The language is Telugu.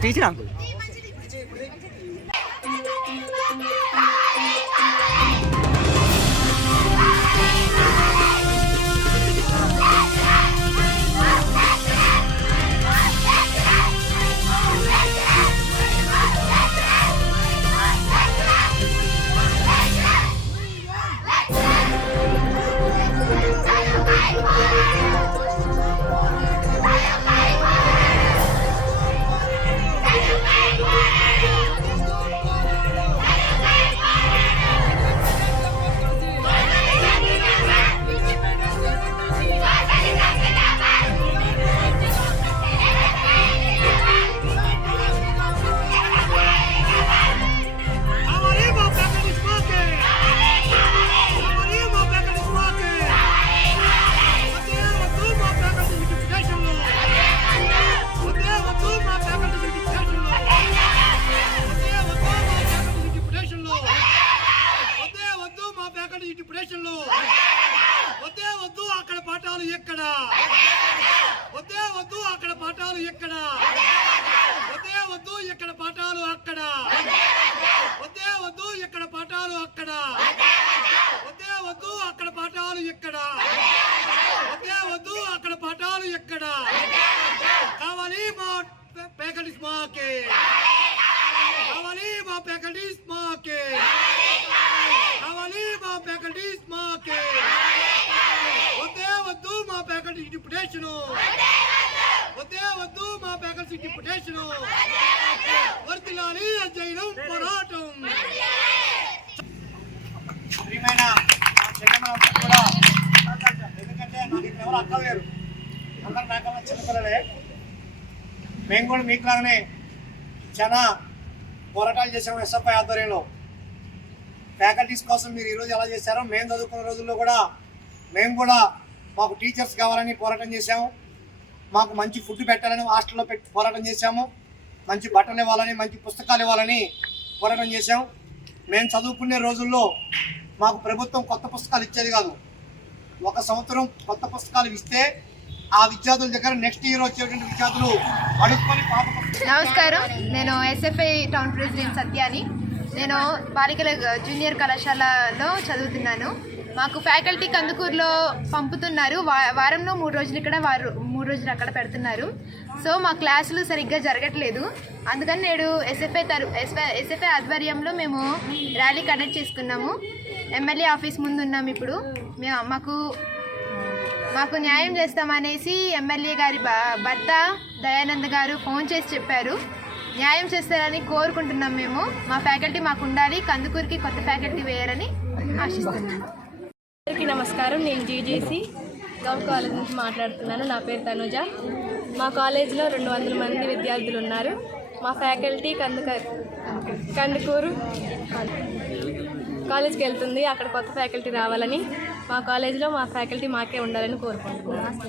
对，真昂贵。మా ఫ్యాకల్టీ లిక్విడేషన్లో వద్దే వద్దు అక్కడ పాఠాలు ఎక్కడ? వద్దే వద్దు అక్కడ పాఠాలు ఎక్కడ? వద్దే వద్దు ఇక్కడ పాఠాలు అక్కడ? వద్దే వద్దు ఇక్కడ పాఠాలు అక్కడ? వద్దే వద్దు అక్కడ పాఠాలు ఎక్కడ? వద్దే వద్దు అక్కడ పాఠాలు ఎక్కడ? కావాలి మా ఫ్యాకల్టీస్ మాకే. కావాలి మా ఫ్యాకల్టీస్ మా కావాలి మా ఫ్యాకల్టీస్ మాకే వద్దే వద్దు మా ఫ్యాకల్టీ డిప్యుటేషను వద్దే వద్దు మా ఫ్యాకల్టీ డిప్యుటేషను వర్తిల్లాలి అధ్యయనం పోరాటం. ప్రియమైన కూడా ఎందుకంటే నాకు ఇక్కడ ఎవరు అక్కలు అందరు నాకన్నా చిన్నపిల్లలే మేము కూడా మీకులాగానే చాలా పోరాటాలు చేసాము ఎస్ఎఫ్ఐ ఆధ్వర్యంలో. ఫ్యాకల్టీస్ కోసం మీరు ఈరోజు ఎలా చేశారో మేము చదువుకున్న రోజుల్లో కూడా మేము కూడా మాకు టీచర్స్ కావాలని పోరాటం చేశాము. మాకు మంచి ఫుడ్ పెట్టాలని హాస్టల్లో పెట్టి పోరాటం చేశాము. మంచి బట్టలు ఇవ్వాలని మంచి పుస్తకాలు ఇవ్వాలని పోరాటం చేశాం మేము చదువుకునే రోజుల్లో మాకు ప్రభుత్వం కొత్త పుస్తకాలు ఇచ్చేది కాదు. ఒక సంవత్సరం కొత్త పుస్తకాలు ఇస్తే ఆ విద్యార్థుల దగ్గర నెక్స్ట్ ఇయర్ వచ్చేటువంటి విద్యార్థులు అడుక్కొని పాప నమస్కారం. నేను ఎస్ఎఫ్ఐ టౌన్ ప్రెసిడెంట్ సత్యాని. నేను బాలికల జూనియర్ కళాశాలలో చదువుతున్నాను. మాకు ఫ్యాకల్టీ కందుకూరులో పంపుతున్నారు. వా- వారంలో మూడు రోజులు ఇక్కడ వారు మూడు రోజులు అక్కడ పెడుతున్నారు. సో మా క్లాసులు సరిగ్గా జరగట్లేదు. అందుకని నేడు ఎస్ఎఫ్ఐ తరు ఎస్ఎఫ్ఐ ఆధ్వర్యంలో మేము ర్యాలీ కండక్ట్ చేసుకున్నాము. ఎమ్మెల్యే ఆఫీస్ ముందు ఉన్నాం ఇప్పుడు. మాకు మాకు న్యాయం చేస్తామనేసి ఎమ్మెల్యే గారి భర్త దయానంద్ గారు ఫోన్ చేసి చెప్పారు. న్యాయం చేస్తారని కోరుకుంటున్నాం మేము. మా ఫ్యాకల్టీ మాకు ఉండాలి. కందుకూరికి కొత్త ఫ్యాకల్టీ వేయాలని ఆశిస్తున్నాము నమస్కారం నేను జీజేసి గౌడ్ కాలేజ్ నుంచి మాట్లాడుతున్నాను. నా పేరు తనుజ. మా కాలేజీలో రెండు వందల మంది విద్యార్థులు ఉన్నారు. మా ఫ్యాకల్టీ కందుక కందుకూరు కాలేజ్కి వెళ్తుంది. అక్కడ కొత్త ఫ్యాకల్టీ రావాలని మా కాలేజీలో మా ఫ్యాకల్టీ మాకే ఉండాలని కోరుకుంటున్నాను.